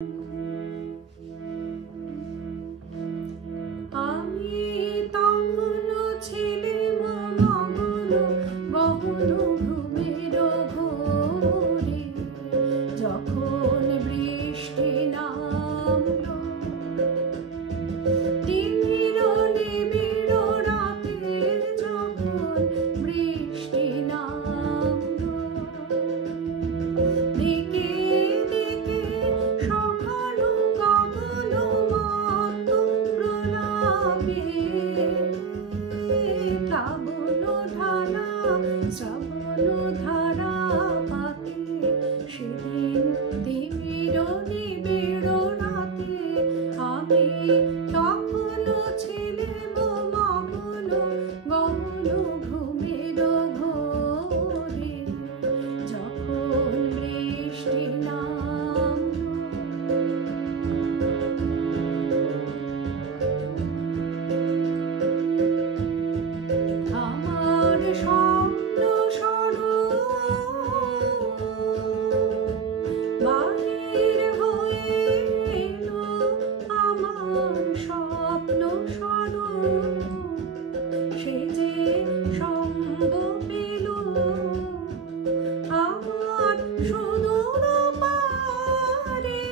আমি তখনো ছিলাম মগ্ন গহন ঘুমের ঘোরে, যখন বৃষ্টি নামলো তিমির নিবিড় রাতে, যখন বৃষ্টি নামলো দিকে দিকে সকালো গগন মত প্রলাপে, প্লাবন ধারা শ্রাবণ ধারা পাতে, সেদিন তিমির নিবিড় রাতে আমি তখনো ছিলাম মগ্ন গহন ঘুমের ঘোরে, যখন বৃষ্টি নামলো। আমার স্বপ্ন বাহির হয়ে এলো, আমার স্বপ্ন সে যে সঙ্গ পেল আমার সুদূর পারে।